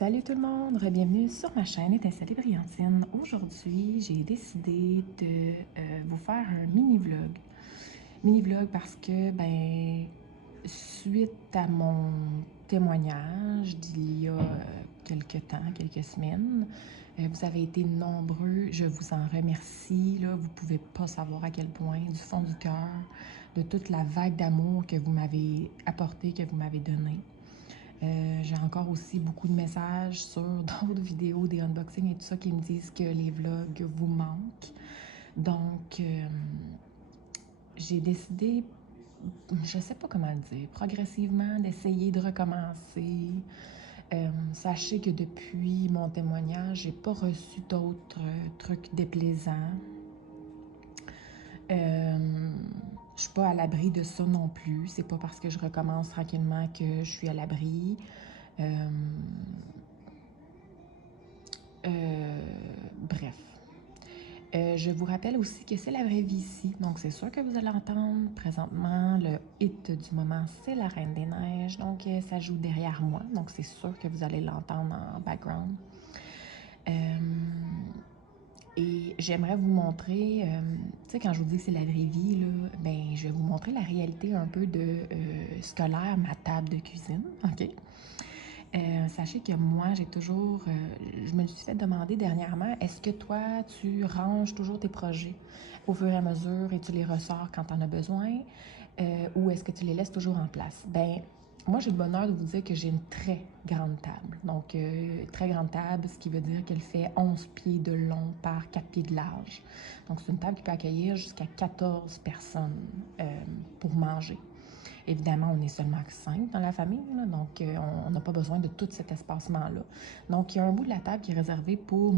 Salut tout le monde, bienvenue sur ma chaîne Étincelle et Brillantine. Aujourd'hui, j'ai décidé de vous faire un mini-vlog. Mini-vlog parce que, suite à mon témoignage d'il y a quelques temps, quelques semaines, vous avez été nombreux, je vous en remercie. Là, vous ne pouvez pas savoir à quel point, du fond du cœur, de toute la vague d'amour que vous m'avez apporté, que vous m'avez donné. J'ai encore aussi beaucoup de messages sur d'autres vidéos, des unboxings et tout ça qui me disent que les vlogs vous manquent. Donc, j'ai décidé, je sais pas comment le dire, progressivement d'essayer de recommencer. Sachez que depuis mon témoignage, j'ai pas reçu d'autres trucs déplaisants. Je suis pas à l'abri de ça non plus. C'est pas parce que je recommence tranquillement que je suis à l'abri. Bref. Je vous rappelle aussi que c'est la vraie vie ici. Donc, c'est sûr que vous allez entendre présentement le hit du moment, c'est la Reine des Neiges. Donc, ça joue derrière moi. Donc, c'est sûr que vous allez l'entendre en background. Et j'aimerais vous montrer, tu sais, quand je vous dis que c'est la vraie vie, là, ben, je vais vous montrer la réalité un peu de scolaire, ma table de cuisine, OK? Sachez que moi, j'ai toujours, je me suis fait demander dernièrement, est-ce que toi, tu ranges toujours tes projets au fur et à mesure et tu les ressors quand tu en as besoin, ou est-ce que tu les laisses toujours en place? Ben, moi, j'ai le bonheur de vous dire que j'ai une très grande table. Donc, très grande table, ce qui veut dire qu'elle fait 11 pieds de long par 4 pieds de large. Donc, c'est une table qui peut accueillir jusqu'à 14 personnes pour manger. Évidemment, on est seulement 5 dans la famille, là, donc on n'a pas besoin de tout cet espacement-là. Donc, il y a un bout de la table qui est réservé pour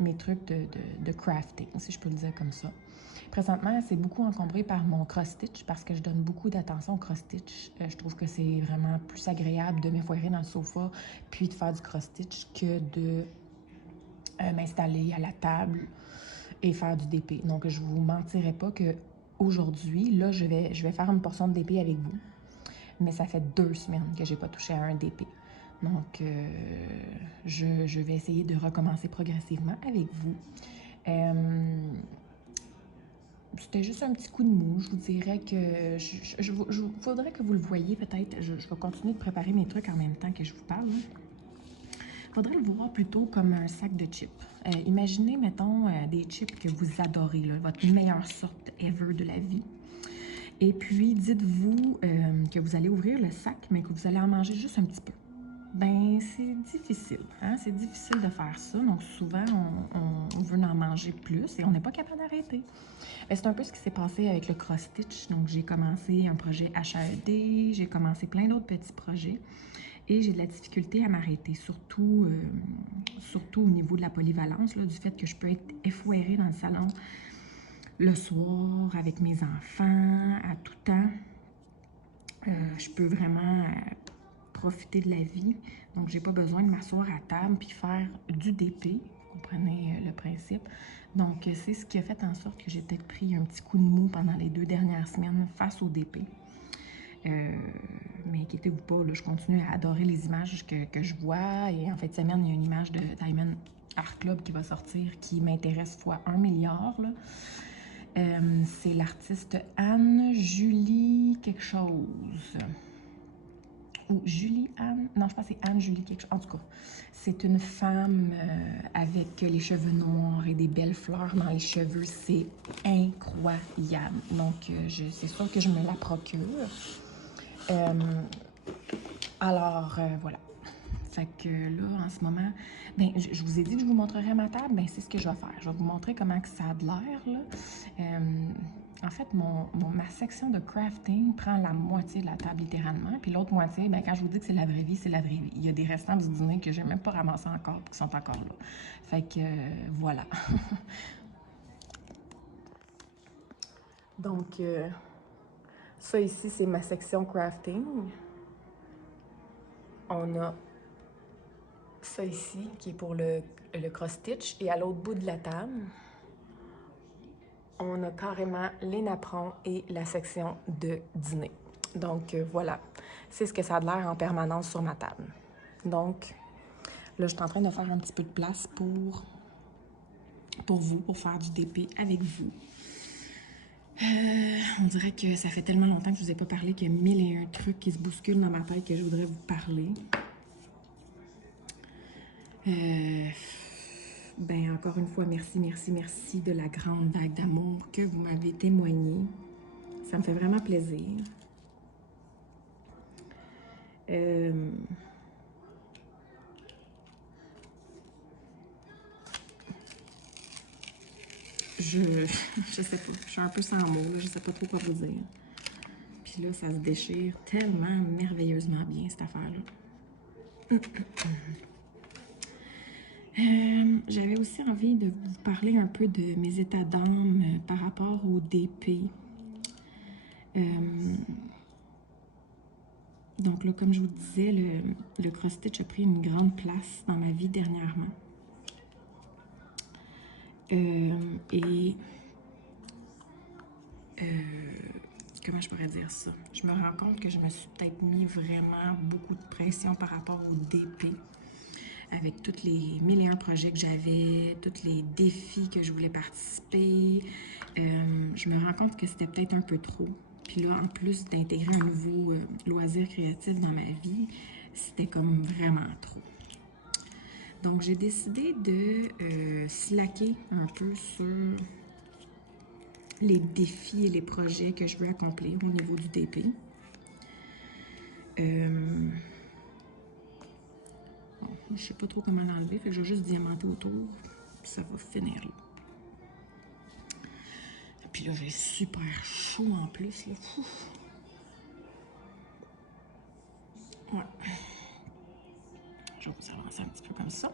mes trucs de crafting, si je peux le dire comme ça. Présentement, c'est beaucoup encombré par mon cross-stitch parce que je donne beaucoup d'attention au cross-stitch. Je trouve que c'est vraiment plus agréable de m'effoirer dans le sofa puis de faire du cross-stitch que de m'installer à la table et faire du DP. Donc, je vous mentirai pas que aujourd'hui, là, je vais faire une portion de DP avec vous. Mais ça fait 2 semaines que j'ai pas touché à un DP. Donc, je vais essayer de recommencer progressivement avec vous. C'était juste un petit coup de mou. Je vous dirais que je faudrait que vous le voyiez peut-être. Je vais continuer de préparer mes trucs en même temps que je vous parle. Il faudrait le voir plutôt comme un sac de chips. Imaginez, mettons, des chips que vous adorez, là, votre meilleure sorte ever de la vie. Et puis, dites-vous que vous allez ouvrir le sac, mais que vous allez en manger juste un petit peu. Ben, c'est difficile, hein? C'est difficile de faire ça. Donc, souvent, on veut en manger plus et on n'est pas capable d'arrêter. C'est un peu ce qui s'est passé avec le cross-stitch. Donc, j'ai commencé un projet HAED, j'ai commencé plein d'autres petits projets et j'ai de la difficulté à m'arrêter, surtout au niveau de la polyvalence, là, du fait que je peux être effoirée dans le salon le soir avec mes enfants, à tout temps. Je peux vraiment profiter de la vie. Donc, j'ai pas besoin de m'asseoir à table puis faire du DP. Vous comprenez le principe. Donc, c'est ce qui a fait en sorte que j'ai peut-être pris un petit coup de mou pendant les 2 dernières semaines face au DP. Mais inquiétez-vous pas, là, je continue à adorer les images que je vois. Et en fait, cette semaine, il y a une image de Diamond Art Club qui va sortir qui m'intéresse fois 1 milliard. Là. C'est l'artiste Anne-Julie quelque chose. Ou Julie-Anne, non, je pense que c'est Anne-Julie quelque chose. En tout cas, c'est une femme avec les cheveux noirs et des belles fleurs dans les cheveux. C'est incroyable. Donc, c'est sûr que je me la procure. Alors, voilà. Fait que là, en ce moment, ben, je vous ai dit que je vous montrerai ma table, ben c'est ce que je vais faire. Je vais vous montrer comment que ça a de l'air, là. En fait, ma section de crafting prend la moitié de la table, littéralement. Puis l'autre moitié, ben, quand je vous dis que c'est la vraie vie, c'est la vraie vie. Il y a des restants du dîner que j'ai même pas ramassés encore, qui sont encore là. Fait que, voilà. Donc, ça ici, c'est ma section crafting. On a ça ici, qui est pour le cross-stitch. Et à l'autre bout de la table, on a carrément les napperons et la section de dîner. Donc, voilà. C'est ce que ça a l'air en permanence sur ma table. Donc, Là, je suis en train de faire un petit peu de place pour vous, pour faire du DP avec vous. On dirait que ça fait tellement longtemps que je vous ai pas parlé qu'il y a 1001 trucs qui se bousculent dans ma tête que je voudrais vous parler. Ben, encore une fois, merci, merci, merci de la grande vague d'amour que vous m'avez témoigné. Ça me fait vraiment plaisir. Je sais pas, je suis un peu sans mots, là, je sais pas trop quoi vous dire. Puis là, ça se déchire tellement merveilleusement bien, cette affaire-là. J'avais aussi envie de vous parler un peu de mes états d'âme par rapport au DP. Donc là, comme je vous disais, le cross-stitch a pris une grande place dans ma vie dernièrement. Comment je pourrais dire ça? Je me rends compte que je me suis peut-être mis vraiment beaucoup de pression par rapport au DP. Avec tous les 1001 projets que j'avais, tous les défis que je voulais participer. Je me rends compte que c'était peut-être un peu trop. Puis là, en plus d'intégrer un nouveau loisir créatif dans ma vie, c'était comme vraiment trop. Donc, j'ai décidé de slacker un peu sur les défis et les projets que je veux accomplir au niveau du DP. Bon, je sais pas trop comment l'enlever, fait que je vais juste diamanter autour, puis ça va finir là. Puis là, j'ai super chaud en plus, là. Ouf. Ouais. Je vais vous avancer un petit peu comme ça.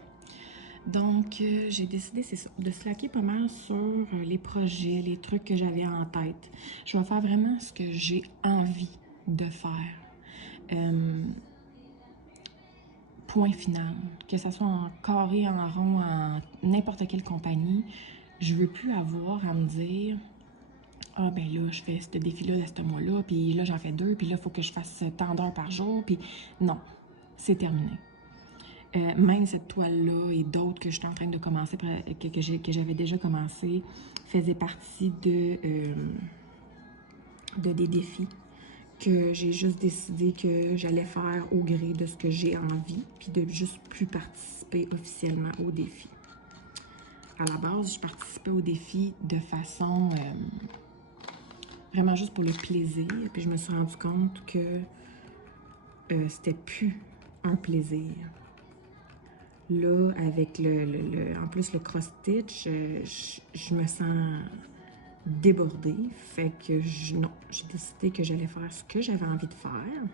Donc, j'ai décidé, c'est ça, de slacker pas mal sur les projets, les trucs que j'avais en tête. Je vais faire vraiment ce que j'ai envie de faire. Point final. Que ce soit en carré, en rond, en n'importe quelle compagnie, je veux plus avoir à me dire « Ah, ben là, je fais ce défi-là de ce mois-là, puis là, j'en fais 2, puis là, il faut que je fasse tant d'heures par jour, puis non, c'est terminé. » Même cette toile-là et d'autres que je suis en train de commencer, que j'avais déjà commencé, faisaient partie de des défis que j'ai juste décidé que j'allais faire au gré de ce que j'ai envie, puis de juste plus participer officiellement au défi. À la base, je participais au défi de façon vraiment juste pour le plaisir, puis je me suis rendu compte que c'était plus un plaisir. Là, avec en plus le cross-stitch, je me sens débordée. Fait que non, j'ai décidé que j'allais faire ce que j'avais envie de faire.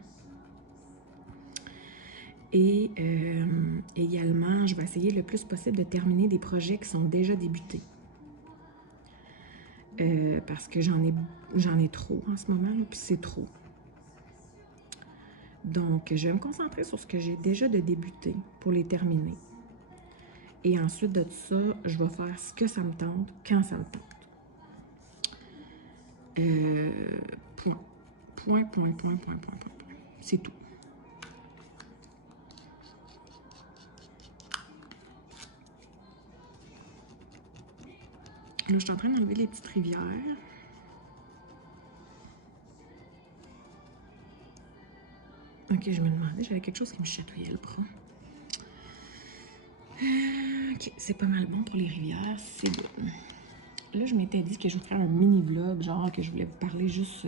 Et également, je vais essayer le plus possible de terminer des projets qui sont déjà débutés. Parce que j'en ai trop en ce moment, puis c'est trop. Donc, je vais me concentrer sur ce que j'ai déjà de débuté pour les terminer. Et ensuite de ça, je vais faire ce que ça me tente, quand ça me tente. Point. C'est tout. Là, je suis en train d'enlever les petites rivières. Ok, je me demandais, j'avais quelque chose qui me chatouillait le bras. Ok, c'est pas mal bon pour les rivières, c'est bon. Là, je m'étais dit que je voulais faire un mini-vlog, genre que je voulais vous parler juste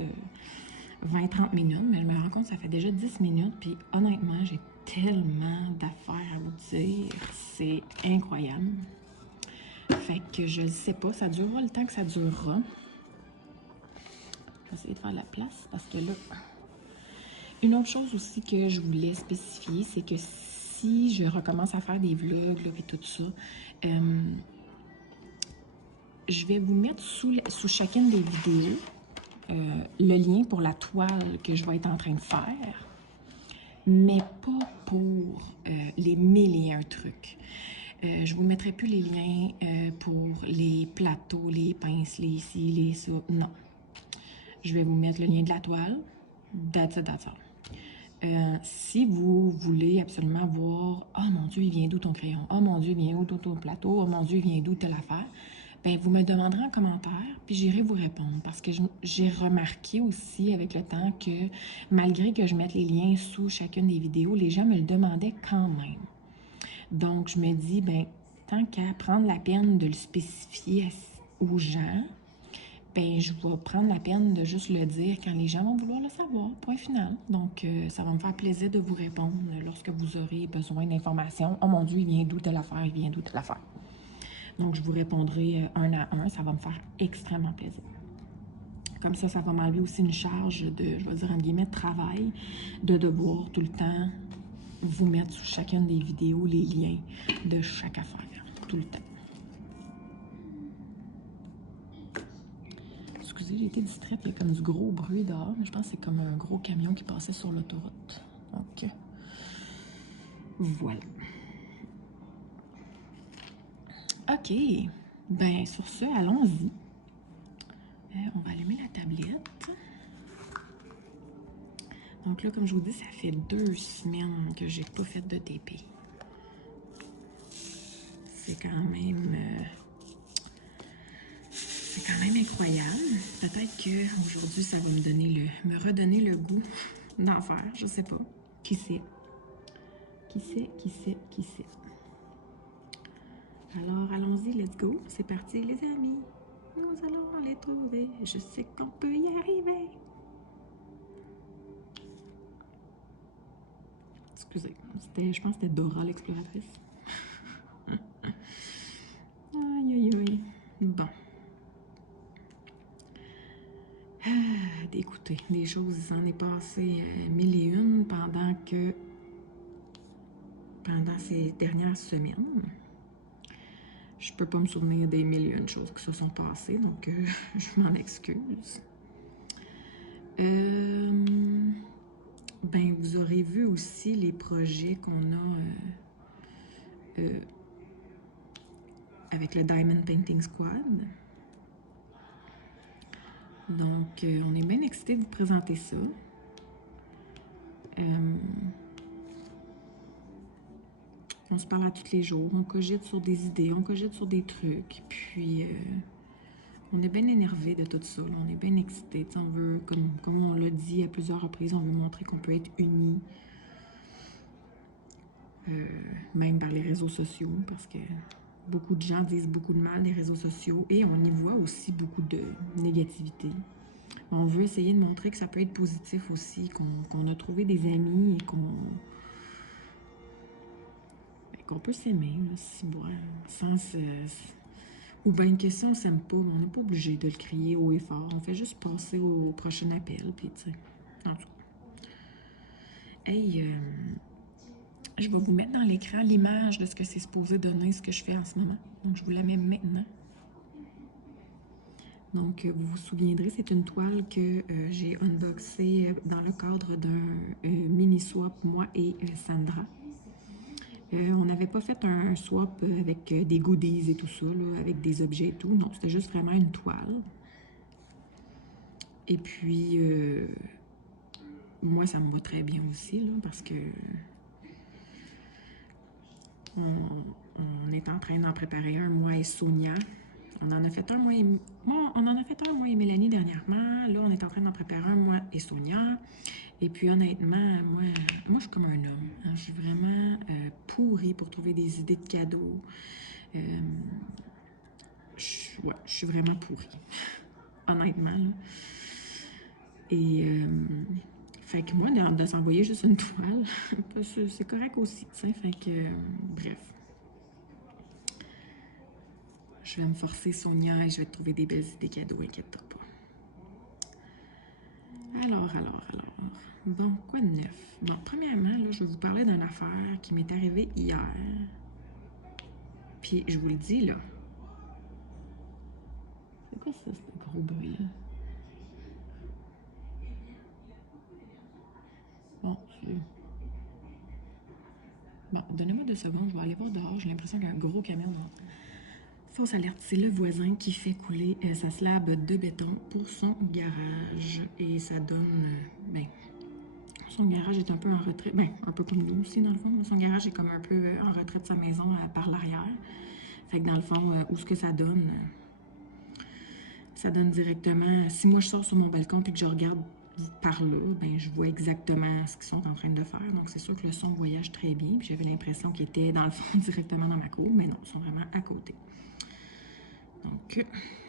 20-30 minutes, mais je me rends compte que ça fait déjà 10 minutes, puis honnêtement, j'ai tellement d'affaires à vous dire, c'est incroyable. Fait que je ne sais pas, ça durera le temps que ça durera. Je vais essayer de faire de la place, parce que là... Une autre chose aussi que je voulais spécifier, c'est que si je recommence à faire des vlogs et tout ça, je vais vous mettre sous chacune des vidéos le lien pour la toile que je vais être en train de faire, mais pas pour les 1001 trucs. Je vous mettrai plus les liens pour les plateaux, les pinces, les ci, les ça. Non. Je vais vous mettre le lien de la toile. That's it. Si vous voulez absolument voir « Oh mon Dieu, il vient d'où ton crayon? Oh mon Dieu, il vient d'où ton plateau? Oh mon Dieu, il vient d'où telle affaire? » Ben, vous me demanderez en commentaire, puis j'irai vous répondre. Parce que j'ai remarqué aussi avec le temps que malgré que je mette les liens sous chacune des vidéos, les gens me le demandaient quand même. Donc, je me dis, ben, tant qu'à prendre la peine de le spécifier aux gens, ben, je vais prendre la peine de juste le dire quand les gens vont vouloir le savoir, point final. Donc, ça va me faire plaisir de vous répondre lorsque vous aurez besoin d'informations. Oh mon Dieu, il vient d'où telle affaire, il vient d'où telle affaire. Donc, je vous répondrai un à un, ça va me faire extrêmement plaisir. Comme ça va m'enlever aussi une charge de, je vais dire, en guillemets, de travail, de devoir tout le temps vous mettre sous chacune des vidéos les liens de chaque affaire, tout le temps. Excusez, j'ai été distraite, il y a comme du gros bruit dehors, mais je pense que c'est comme un gros camion qui passait sur l'autoroute. Donc, voilà. OK. Ben, sur ce, allons-y. On va allumer la tablette. Donc là, comme je vous dis, ça fait 2 semaines que j'ai pas fait de TP. C'est quand même incroyable. Peut-être qu'aujourd'hui, ça va me redonner le goût d'en faire. Je sais pas. Qui sait? Qui sait, qui sait, qui sait? Alors, allons-y, let's go. C'est parti, les amis. Nous allons les trouver. Je sais qu'on peut y arriver. Excusez, je pense que c'était Dora l'exploratrice. Aïe, aïe, aïe. Bon. Écoutez, des choses, il s'en est passé 1001 pendant ces dernières semaines. Je peux pas me souvenir des 1001 choses qui se sont passées, donc je m'en excuse. Ben, vous aurez vu aussi les projets qu'on a avec le Diamond Painting Squad. Donc, on est bien excités de vous présenter ça. On se parle à tous les jours, on cogite sur des idées, on cogite sur des trucs, puis on est bien énervé de tout ça, là. On est bien excités. On veut, comme on l'a dit à plusieurs reprises, on veut montrer qu'on peut être unis, même par les réseaux sociaux, parce que beaucoup de gens disent beaucoup de mal des réseaux sociaux et on y voit aussi beaucoup de négativité. On veut essayer de montrer que ça peut être positif aussi, qu'on a trouvé des amis et qu'on peut s'aimer, si bon, sans ou bien que si on s'aime pas, on n'est pas obligé de le crier haut et fort. On fait juste passer au prochain appel, puis tu sais. En tout cas. Hey, je vais vous mettre dans l'écran l'image de ce que c'est supposé donner, ce que je fais en ce moment. Donc, je vous la mets maintenant. Donc, vous vous souviendrez, c'est une toile que j'ai unboxée dans le cadre d'un mini-swap, moi et Sandra. On n'avait pas fait un swap avec des goodies et tout ça, là, avec des objets et tout. Non, c'était juste vraiment une toile. Et puis, moi, ça me va très bien aussi, là, parce que on est en train d'en préparer un, moi et Sonia. On en a fait un, moi et Mélanie dernièrement. Là, on est en train d'en préparer un, moi et Sonia. Et puis, honnêtement, moi je suis comme un homme. Hein. Je suis vraiment pourrie pour trouver des idées de cadeaux. Je suis vraiment pourrie. Honnêtement, là. Et fait que moi, de s'envoyer juste une toile, c'est correct aussi, tu sais. Fait que, bref. Je vais me forcer, Sonia, et je vais te trouver des belles idées cadeaux, inquiète-toi pas. Alors. Bon, quoi de neuf? Bon, premièrement, là, je vais vous parler d'une affaire qui m'est arrivée hier. Puis, je vous le dis, là. C'est quoi ça, ce gros bruit-là? Bon, donnez-moi 2 secondes, je vais aller voir dehors. J'ai l'impression qu'il y a un gros camion dehors. Fausse alerte, c'est le voisin qui fait couler sa slab de béton pour son garage. Et ça donne, Son garage est un peu en retrait. Ben, un peu comme nous aussi, dans le fond. Son garage est comme un peu en retrait de sa maison par l'arrière. Fait que dans le fond, où ce que ça donne? Ça donne directement... Si moi, je sors sur mon balcon et que je regarde par là, ben je vois exactement ce qu'ils sont en train de faire. Donc, c'est sûr que le son voyage très bien. Puis j'avais l'impression qu'ils étaient, dans le fond, directement dans ma cour. Mais non, ils sont vraiment à côté. Donc,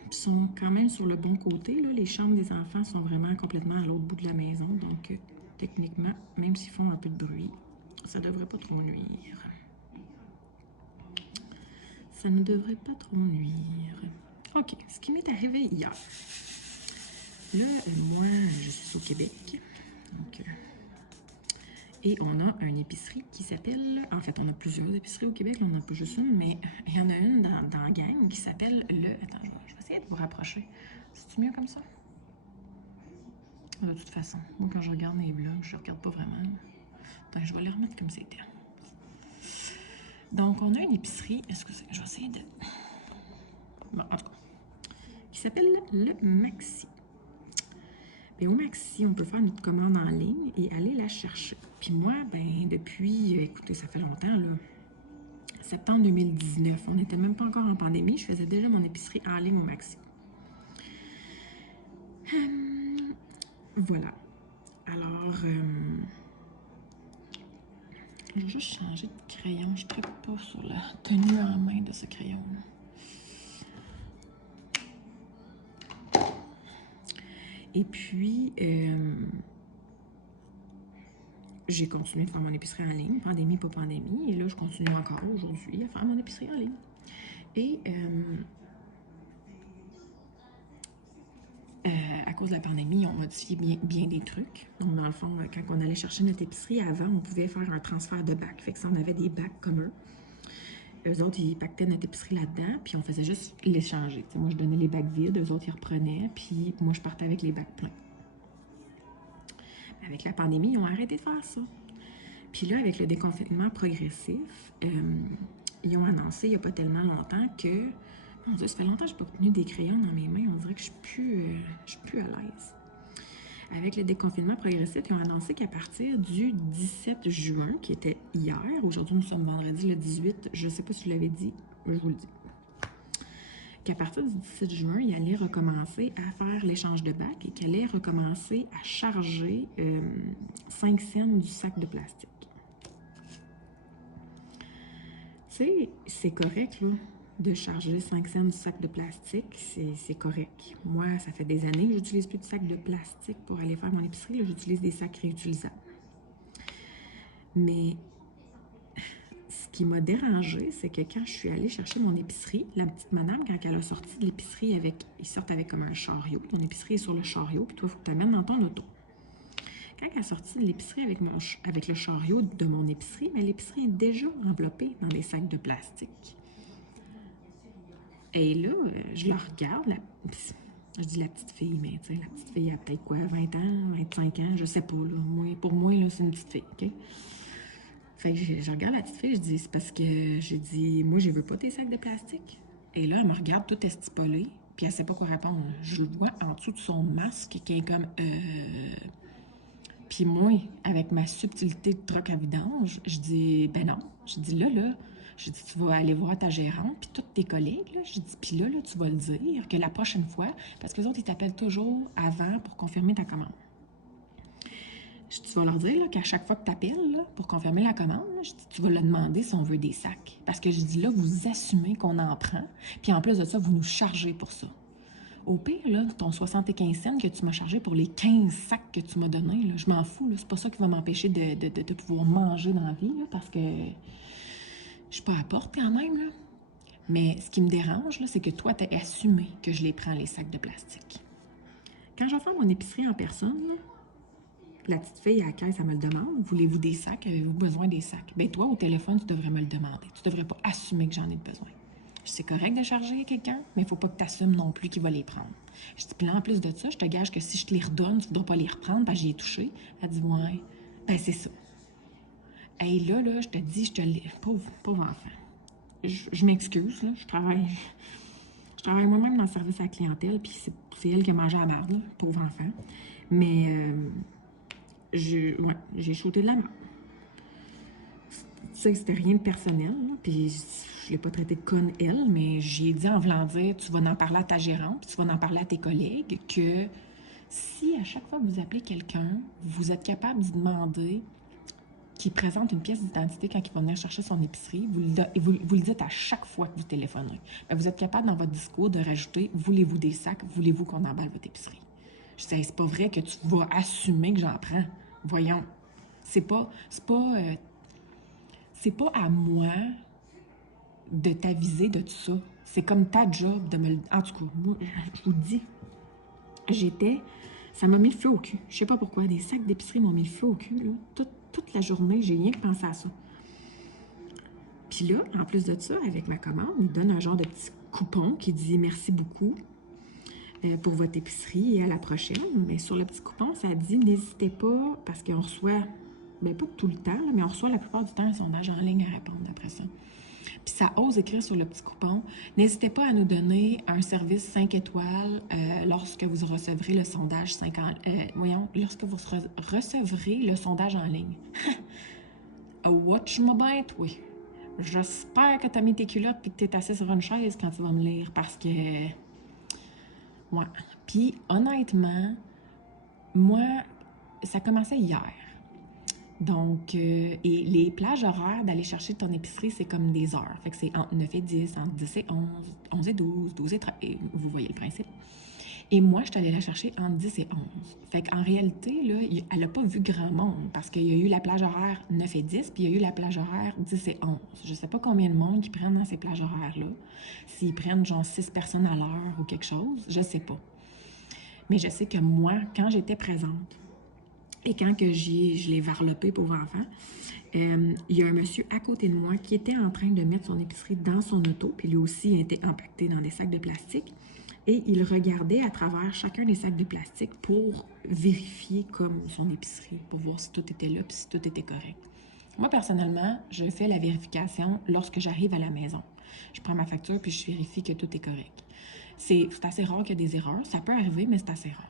ils sont quand même sur le bon côté. Là. Les chambres des enfants sont vraiment complètement à l'autre bout de la maison. Donc, techniquement, même s'ils font un peu de bruit, ça ne devrait pas trop nuire. Ça ne devrait pas trop nuire. OK, ce qui m'est arrivé hier. Là, moi, je suis au Québec. Donc, et on a une épicerie qui s'appelle... En fait, on a plusieurs épiceries au Québec. Là, on n'a pas juste une, mais il y en a une dans la gang qui s'appelle le... Attends, je vais essayer de vous rapprocher. C'est-tu mieux comme ça? De toute façon, moi, quand je regarde mes vlogs, je ne regarde pas vraiment. Attends, je vais les remettre comme c'était. Donc, on a une épicerie... Excusez, je vais essayer de... Bon, en tout cas, qui s'appelle le Maxi. Et au Maxi, on peut faire notre commande en ligne et aller la chercher. Puis moi, ben depuis, écoutez, ça fait longtemps, là, septembre 2019, on n'était même pas encore en pandémie, je faisais déjà mon épicerie en ligne au Maxi. Voilà. Alors, je vais juste changer de crayon. Je ne tripe pas sur la tenue en main de ce crayon-là. Et puis, j'ai continué de faire mon épicerie en ligne, pandémie, pas pandémie. Et là, je continue encore aujourd'hui à faire mon épicerie en ligne. Et à cause de la pandémie, on modifié bien des trucs. Donc, dans le fond, quand on allait chercher notre épicerie, avant, on pouvait faire un transfert de bacs. Fait que ça, on avait des bacs comme eux. Eux autres, ils pactaient notre épicerie là-dedans, puis on faisait juste l'échanger. Moi, je donnais les bacs vides, eux autres, ils reprenaient, puis moi, je partais avec les bacs pleins. Avec la pandémie, ils ont arrêté de faire ça. Puis là, avec le déconfinement progressif, ils ont annoncé il n'y a pas tellement longtemps que... Mon Dieu, ça fait longtemps que je n'ai pas tenu des crayons dans mes mains. On dirait que je ne suis plus à l'aise. Avec le déconfinement progressif, ils ont annoncé qu'à partir du 17 juin, qui était hier, aujourd'hui nous sommes vendredi le 18, je ne sais pas si je l'avais dit, je vous le dis, qu'à partir du 17 juin, ils allaient recommencer à faire l'échange de bacs et qu'ils allaient recommencer à charger 5 cents du sac de plastique. Tu sais, c'est correct, là, de charger 5 cents du sac de plastique, c'est correct. Moi, ça fait des années que j'utilise plus de sac de plastique pour aller faire mon épicerie. Là, j'utilise des sacs réutilisables. Mais ce qui m'a dérangée, c'est que quand je suis allée chercher mon épicerie, la petite madame, quand elle a sorti de l'épicerie ils sortent avec comme un chariot. Ton épicerie est sur le chariot, puis toi, il faut que tu l'amènes dans ton auto. Quand elle a sorti de l'épicerie avec le chariot de mon épicerie, mais l'épicerie est déjà enveloppée dans des sacs de plastique. Et là, je la regarde, je dis la petite fille, mais tu sais, la petite fille a peut-être quoi, 20 ans, 25 ans, je sais pas, là. Pour moi, là, c'est une petite fille, OK? Fait que je regarde la petite fille, je dis, c'est parce que j'ai dit, moi, je veux pas tes sacs de plastique. Et là, elle me regarde toute estipolée, puis elle sait pas quoi répondre. Je le vois en dessous de son masque qui est comme, Puis moi, avec ma subtilité de troc à vidange, je dis, ben non. Je dis, là, je dis, tu vas aller voir ta gérante, puis tous tes collègues, là. Je dis, puis là, tu vas le dire, que la prochaine fois, parce que les autres, ils t'appellent toujours avant pour confirmer ta commande. Je dis, tu vas leur dire là, qu'à chaque fois que tu appelles pour confirmer la commande, je dis, tu vas leur demander si on veut des sacs. Parce que je dis, là, vous assumez qu'on en prend, puis en plus de ça, vous nous chargez pour ça. Au pire, là, ton 75 cents que tu m'as chargé pour les 15 sacs que tu m'as donnés, là, je m'en fous. C'est pas ça qui va m'empêcher de pouvoir manger dans la vie, là, parce que je suis pas à porte quand même. Là. Mais ce qui me dérange, c'est que toi, tu as assumé que je les prends, les sacs de plastique. Quand je vais faire mon épicerie en personne, là, la petite fille à la caisse, elle me le demande. Voulez-vous des sacs? Avez-vous besoin des sacs? Bien, toi, au téléphone, tu devrais me le demander. Tu devrais pas assumer que j'en ai besoin. C'est correct de charger quelqu'un, mais il ne faut pas que tu assumes non plus qu'il va les prendre. Je dis, puis là, en plus de ça, je te gage que si je te les redonne, tu ne voudras pas les reprendre parce que j'y ai touché. Elle dit, ouais, ben c'est ça. Et là, je te dis, je te l'ai... Pauvre enfant. Je m'excuse, là, je travaille moi-même dans le service à la clientèle, puis c'est elle qui a mangé à la marde, là, pauvre enfant. Mais Ouais, j'ai shooté de la merde. Tu sais, c'était rien de personnel, là, puis je l'ai pas traité de conne, elle, mais j'ai dit en voulant dire, tu vas en parler à ta gérante, puis tu vas en parler à tes collègues, que si à chaque fois que vous appelez quelqu'un, vous êtes capable de demander qu'il présente une pièce d'identité quand il va venir chercher son épicerie, vous le dites à chaque fois que vous téléphonez. Ben, vous êtes capable dans votre discours de rajouter « Voulez-vous des sacs? Voulez-vous qu'on emballe votre épicerie? » Je dis « C'est pas vrai que tu vas assumer que j'en prends. Voyons. C'est pas à moi de t'aviser de tout ça. C'est comme ta job de me le... En tout cas, moi, je vous dis, j'étais... Ça m'a mis le feu au cul. Je sais pas pourquoi. Des sacs d'épicerie m'ont mis le feu au cul, là. Toute la journée, j'ai rien que pensé à ça. Puis là, en plus de ça, avec ma commande, il donne un genre de petit coupon qui dit « Merci beaucoup pour votre épicerie et à la prochaine ». Mais sur le petit coupon, ça dit « N'hésitez pas, parce qu'on reçoit... Bien, pas tout le temps, là, mais on reçoit la plupart du temps un sondage en ligne à répondre après ça. » Puis ça ose écrire sur le petit coupon. N'hésitez pas à nous donner un service 5 étoiles lorsque vous recevrez le sondage 5 lorsque vous recevrez le sondage en ligne. Watch-moi bien, toi. J'espère que t'as mis tes culottes et que t'es assis sur une chaise quand tu vas me lire parce que... Ouais. Puis honnêtement, moi, ça commençait hier. Donc, et les plages horaires d'aller chercher ton épicerie, c'est comme des heures. Fait que c'est entre 9 et 10, entre 10 et 11, 11 et 12, 12 et 13, et vous voyez le principe. Et moi, je suis allée la chercher entre 10 et 11. Fait qu'en réalité, là, elle n'a pas vu grand monde parce qu'il y a eu la plage horaire 9 et 10, puis il y a eu la plage horaire 10 et 11. Je sais pas combien de monde qui prennent dans ces plages horaires-là. S'ils prennent genre 6 personnes à l'heure ou quelque chose, je sais pas. Mais je sais que moi, quand j'étais présente, et quand que je l'ai varlopé, pauvre enfant, il y a un monsieur à côté de moi qui était en train de mettre son épicerie dans son auto, puis lui aussi était empaqueté dans des sacs de plastique. Et il regardait à travers chacun des sacs de plastique pour vérifier comme son épicerie, pour voir si tout était là, puis si tout était correct. Moi, personnellement, je fais la vérification lorsque j'arrive à la maison. Je prends ma facture, puis je vérifie que tout est correct. C'est assez rare qu'il y ait des erreurs. Ça peut arriver, mais c'est assez rare.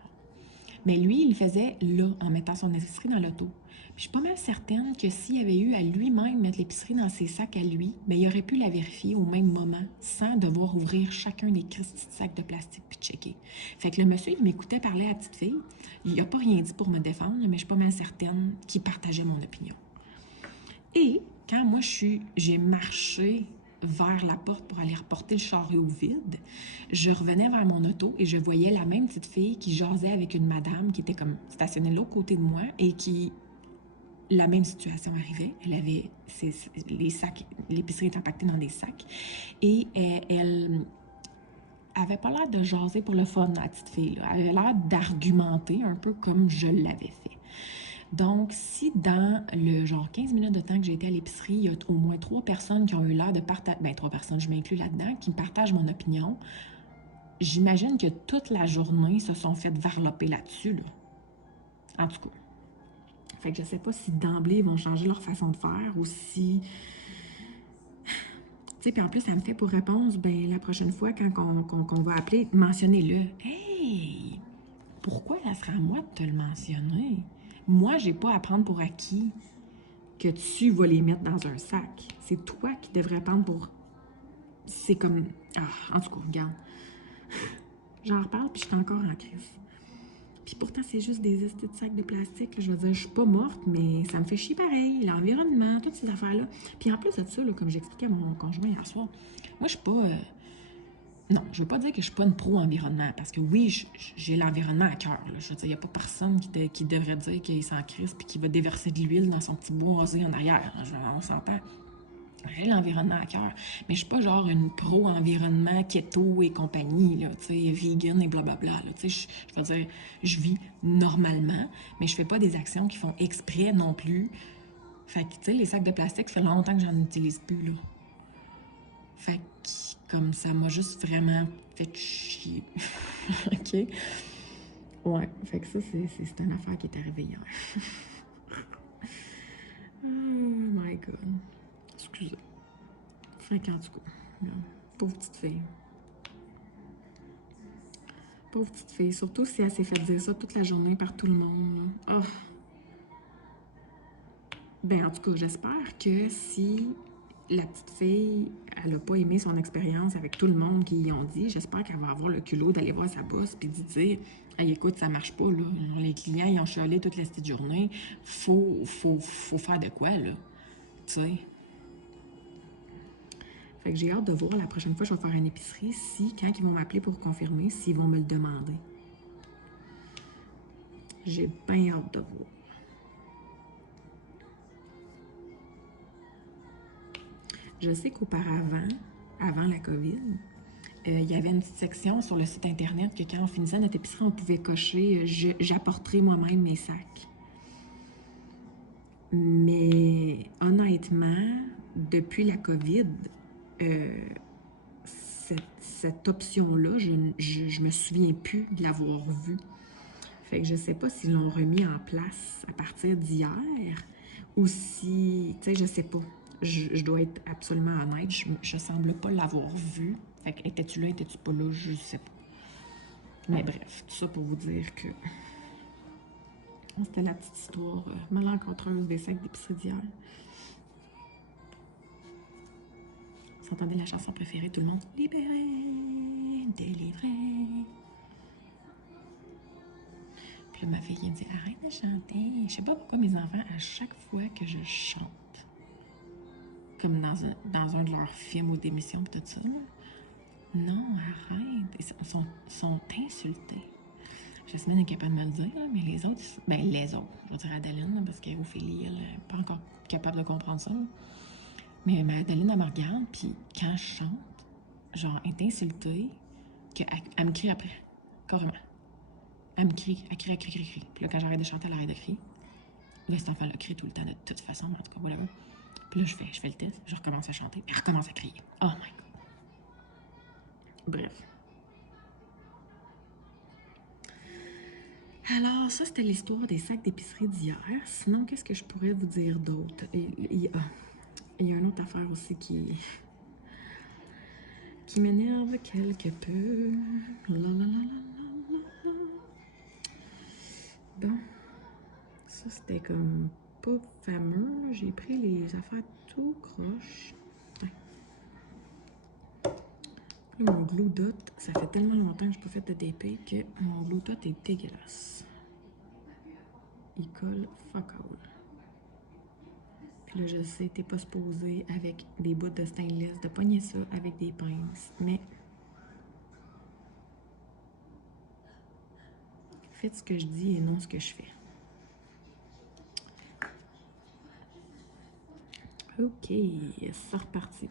Mais lui, il le faisait là, en mettant son épicerie dans l'auto. Puis je suis pas mal certaine que s'il avait eu à lui-même mettre l'épicerie dans ses sacs à lui, bien, il aurait pu la vérifier au même moment, sans devoir ouvrir chacun des petits sacs de plastique puis checker. Fait que le monsieur, il m'écoutait parler à la petite fille. Il a pas rien dit pour me défendre, mais je suis pas mal certaine qu'il partageait mon opinion. Et quand moi, j'ai marché vers la porte pour aller reporter le chariot vide, je revenais vers mon auto et je voyais la même petite fille qui jasait avec une madame qui était comme stationnée de l'autre côté de moi et qui, la même situation arrivait. Elle avait les sacs, l'épicerie était empaquetée dans des sacs et elle avait pas l'air de jaser pour le fun, la petite fille, là. Elle avait l'air d'argumenter un peu comme je l'avais fait. Donc, si dans le genre 15 minutes de temps que j'ai été à l'épicerie, il y a au moins 3 personnes qui ont eu l'air de partager, ben 3 personnes, je m'inclus là-dedans, qui me partagent mon opinion, j'imagine que toute la journée se sont fait varloper là-dessus, là. En tout cas. Fait que je sais pas si d'emblée ils vont changer leur façon de faire ou si... Tu sais, puis en plus, ça me fait pour réponse, ben la prochaine fois, quand on va appeler, mentionnez-le. Hey! Pourquoi ça serait à moi de te le mentionner? Moi, j'ai pas à prendre pour acquis que tu vas les mettre dans un sac. C'est toi qui devrais prendre pour... C'est comme... Ah, en tout cas, regarde. J'en reparle, puis je suis encore en crise. Puis pourtant, c'est juste des estis de sacs de plastique. Là. Je veux dire, je suis pas morte, mais ça me fait chier pareil. L'environnement, toutes ces affaires-là. Puis en plus de ça, là, comme j'expliquais à mon conjoint hier soir, moi, je suis pas... Non, je veux pas dire que je suis pas une pro-environnement, parce que oui, j'ai l'environnement à cœur. Je veux dire, il n'y a pas personne qui devrait dire qu'il s'en crisse puis qui va déverser de l'huile dans son petit boisé en arrière. On s'entend. J'ai l'environnement à cœur, mais je suis pas genre une pro-environnement keto et compagnie, là, tu sais, vegan et blablabla, là, tu sais, je veux dire, je vis normalement, mais je fais pas des actions qui font exprès non plus. Fait que, tu sais, les sacs de plastique, ça fait longtemps que j'en utilise plus, là. Fait que, comme ça m'a juste vraiment fait chier. OK? Ouais, fait que ça, c'est une affaire qui est arrivée hier. Oh my God. Excusez. Fait qu'en tout cas, pauvre petite fille. Pauvre petite fille. Surtout si elle s'est fait dire ça toute la journée par tout le monde. Oh. Ben, en tout cas, j'espère que si la petite fille, elle n'a pas aimé son expérience avec tout le monde qui y ont dit, j'espère qu'elle va avoir le culot d'aller voir sa boss puis de dire hey, écoute, ça marche pas, là. Les clients, ils ont chialé toute la petite journée. Faut faire de quoi, là. Tu sais. Fait que j'ai hâte de voir la prochaine fois que je vais faire une épicerie, si, quand ils vont m'appeler pour confirmer, s'ils vont me le demander. J'ai bien hâte de voir. Je sais qu'auparavant, avant la COVID, il y avait une petite section sur le site internet que quand on finissait notre épicerie, on pouvait cocher j'apporterai moi-même mes sacs. Mais honnêtement, depuis la COVID, cette option-là, je me souviens plus de l'avoir vue. Fait que je sais pas s'ils l'ont remis en place à partir d'hier ou si, tu sais, je sais pas. Je dois être absolument honnête, je semble pas l'avoir vu. Fait que étais-tu là, étais-tu pas là, je sais pas. Mais bref, tout ça pour vous dire que c'était la petite histoire malencontreuse des sacs d'épicerie d'hier. Vous entendez la chanson préférée de tout le monde? Libéré, délivré. Puis là, ma fille, elle me dit arrête de chanter. Je sais pas pourquoi mes enfants, à chaque fois que je chante, comme dans un de leurs films ou d'émissions, tout ça, non, arrête. Ils sont insultés. Jasmine est capable de me le dire, là, mais les autres, ben les autres, je vais dire Adeline, là, parce qu'Ophélie, elle n'est pas encore capable de comprendre ça. Là. Mais Adeline, elle me regarde, puis quand je chante, genre, elle est insultée, qu'elle me crie après, carrément. Elle me crie, elle crie. Puis là, quand j'arrête de chanter, elle arrête de crier. Là, cet enfant-là crie tout le temps, de toute façon, en tout cas, whatever. Puis là, je fais le test, je recommence à chanter, puis elle recommence à crier. Oh my God. Bref. Alors, ça, c'était l'histoire des sacs d'épicerie d'hier. Sinon, qu'est-ce que je pourrais vous dire d'autre? Il y a une autre affaire aussi qui m'énerve quelque peu. Bon, ça, c'était comme pas fameux. J'ai pris les affaires tout croche. Mon glue dot, ça fait tellement longtemps que je n'ai pas fait de DP que mon glue dot est dégueulasse. Il colle fuck all. Puis là, je sais, t'es pas supposé avec des bouts de stainless de pogner ça avec des pinces, mais faites ce que je dis et non ce que je fais. Ok, c'est reparti.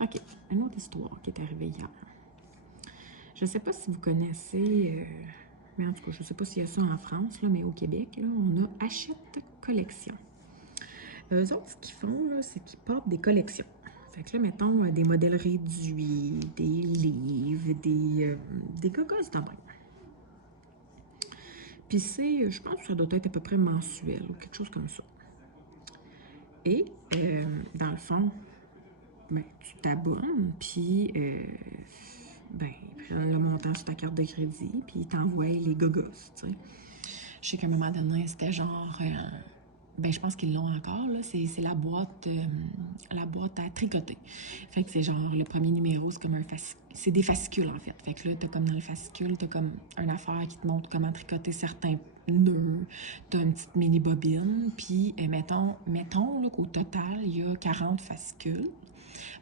Ok, une autre histoire qui est arrivée hier. Je ne sais pas si vous connaissez, mais en tout cas, je ne sais pas s'il y a ça en France, là, mais au Québec, là, on a Hachette Collection. Eux autres, ce qu'ils font, c'est qu'ils portent des collections. Fait que là, mettons, des modèles réduits, des livres, des gogos de même. Puis c'est, je pense que ça doit être à peu près mensuel ou quelque chose comme ça. Et, dans le fond, ben, tu t'abonnes, puis, ben, ils prennent le montant sur ta carte de crédit, puis ils t'envoient les gogos, tu sais. Je sais qu'à un moment donné, c'était genre... ben, je pense qu'ils l'ont encore, là. C'est la boîte à tricoter. Fait que c'est genre, le premier numéro, c'est comme c'est des fascicules, en fait. Fait que là, t'as comme dans le fascicule, t'as comme une affaire qui te montre comment tricoter certains nœuds. T'as une petite mini-bobine, puis mettons là, qu'au total, il y a 40 fascicules.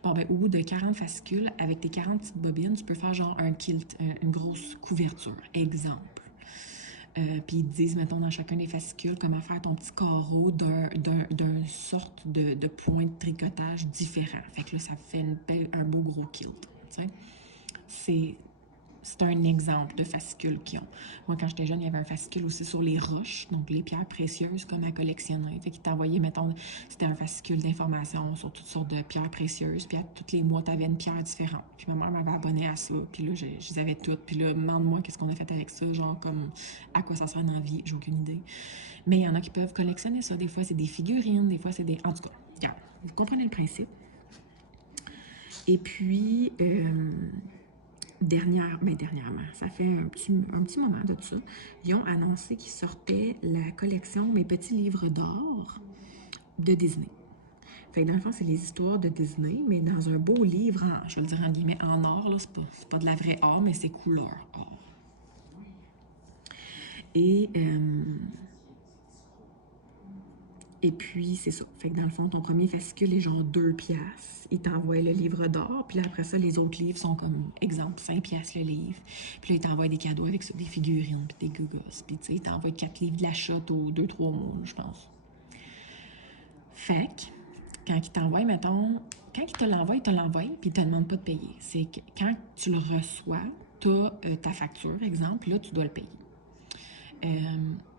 Bon, ben, au bout de 40 fascicules, avec tes 40 petites bobines, tu peux faire genre un kilt, une grosse couverture. Exemple. Puis ils te disent, mettons, dans chacun des fascicules, comment faire ton petit carreau d'un sorte de point de tricotage différent. Fait que là, ça fait un beau gros kilt, tu sais. C'est un exemple de fascicule qu'ils ont. Moi, quand j'étais jeune, il y avait un fascicule aussi sur les roches, donc les pierres précieuses comme à collectionner. Fait qu'ils t'envoyaient, mettons, c'était un fascicule d'informations sur toutes sortes de pierres précieuses. Puis à tous les mois, tu avais une pierre différente. Puis ma mère m'avait abonné à ça. Puis là, je les avais toutes. Puis là, demande-moi qu'est-ce qu'on a fait avec ça, genre comme à quoi ça sert dans la vie, j'ai aucune idée. Mais il y en a qui peuvent collectionner ça. Des fois, c'est des figurines, des fois, c'est des... En tout cas, regarde, vous comprenez le principe. Et puis... dernièrement, ça fait un petit moment de ça, ils ont annoncé qu'ils sortaient la collection Mes petits livres d'or de Disney. Fait que dans le fond, c'est les histoires de Disney, mais dans un beau livre, je vais le dire en guillemets, en or, là, c'est pas de la vraie or, mais c'est couleur or. Et puis, c'est ça. Fait que dans le fond, ton premier fascicule est genre 2 piastres. Il t'envoie le livre d'or. Puis là, après ça, les autres livres sont comme, exemple, 5 piastres le livre. Puis là, il t'envoie des cadeaux avec ça, des figurines, puis des gugos. Puis tu sais, il t'envoie 4 livres de la shot aux 2-3 mois, je pense. Fait que, quand il t'envoie, mettons, quand il te l'envoie, puis il te demande pas de payer. C'est que quand tu le reçois, tu as ta facture, exemple, là, tu dois le payer.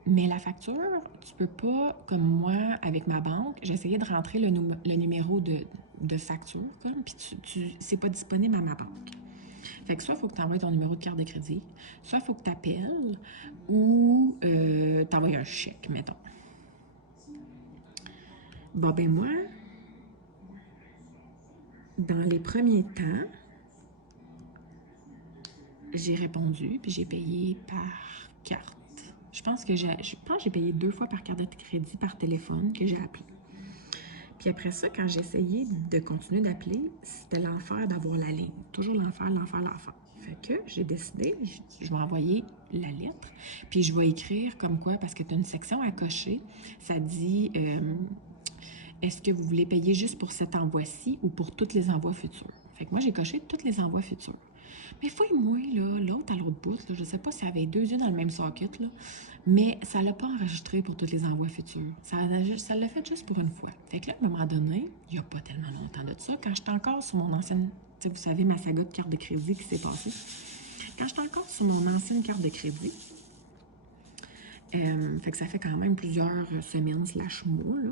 Mais la facture, tu peux pas, comme moi, avec ma banque, j'ai essayé de rentrer le numéro de facture, comme, puis c'est pas disponible à ma banque. Fait que soit il faut que tu envoies ton numéro de carte de crédit, soit il faut que tu appelles, ou tu envoies un chèque, mettons. Bon, ben moi, dans les premiers temps, j'ai répondu, puis j'ai payé par carte. Je pense que j'ai payé 2 fois par carte de crédit par téléphone que j'ai appelé. Puis après ça, quand j'ai essayé de continuer d'appeler, c'était l'enfer d'avoir la ligne. Toujours l'enfer. Fait que j'ai décidé, je vais envoyer la lettre, puis je vais écrire comme quoi, parce que tu as une section à cocher, ça dit est-ce que vous voulez payer juste pour cet envoi-ci ou pour tous les envois futurs? Fait que moi, j'ai coché tous les envois futurs. Mais fouille-moi, là, l'autre à l'autre bout, là, je sais pas s'il y avait 2 yeux dans le même socket, là, mais ça l'a pas enregistré pour tous les envois futurs. Ça l'a fait juste pour une fois. Fait que là, à un moment donné, il n'y a pas tellement longtemps de ça, quand j'étais encore sur mon ancienne, tu sais, vous savez, ma saga de carte de crédit qui s'est passée. Quand j'étais encore sur mon ancienne carte de crédit, fait que ça fait quand même plusieurs semaines / mois, là,